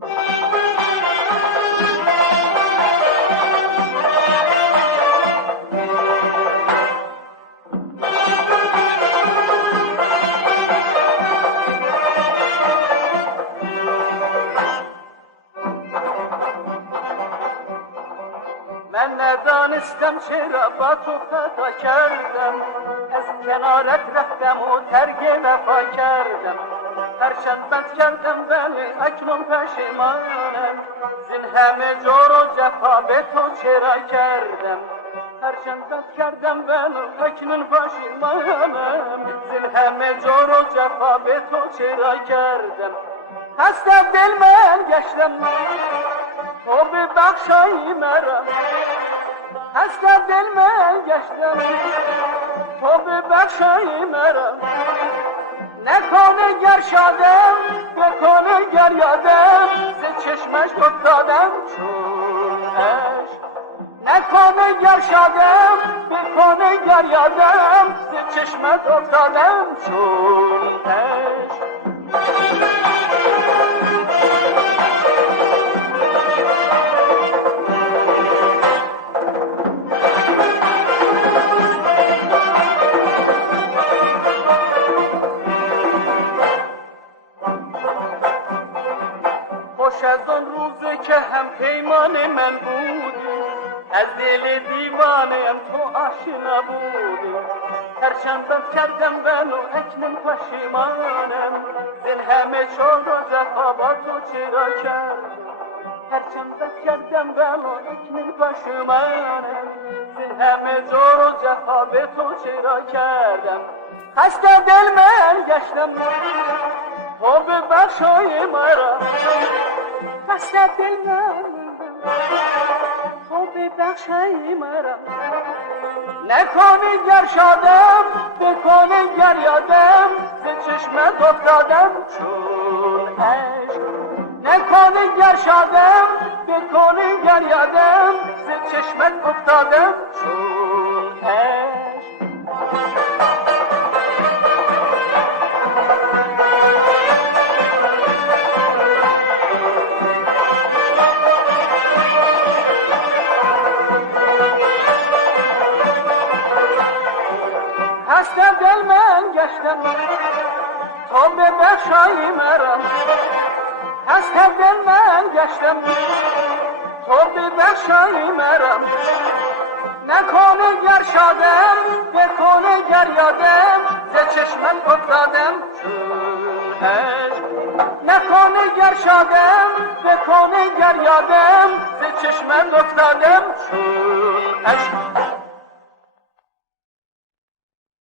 من ندانستم چرا با تو خطا کردم، از کنارت رفتم و ترک وفا کردم. هرچند بد کردم ولی اکنون پشیمانم، زین همه جور و جفا به تو چرا کردم. هرچند بد کردم ولی اکنون پشیمانم، زین همه جور و جفا به تو چرا کردم. خسته دل من گشتم تو ببخشای مرا، خسته دل من گشتم تو ببخشای مرا. نکنه گر شادم بکنه گر یادم، ز چشمش افتادم چون عشق. نکنه گر شادم بکنه گر یادم، ز چشمت افتادم چون عشق. خوش از آن روزه که هم پیمان من بودی، از دل دیوانم تو آشنا بودی. هرچند بد کردم ولو اکنون پشیمانم، زین همه شور و جفا با تو چرا کردم. هرچند بد کردم ولو اکنون پشیمانم، زین همه جور و جفا به تو چرا کردم. خسته دل من گشتم تو ببخشای مرا، خسته دل من تو ببخشای مرا. نکنی گر شادم بکنی گر یادم، ز چشمت افتادم چون عشق. نکنی گر شادم بکنی گر یادم، ز چشمت افتادم چون عشق. خسته دل من گشتم تو ببخشای مرا، خسته دل من گشتم تو ببخشای مرا. نکنه گر شادم بکنه گر یادم، ز چشمم افتادم چون عشق. نکنه گر شادم بکنه گر یادم، ز چشمم افتادم چون عشق.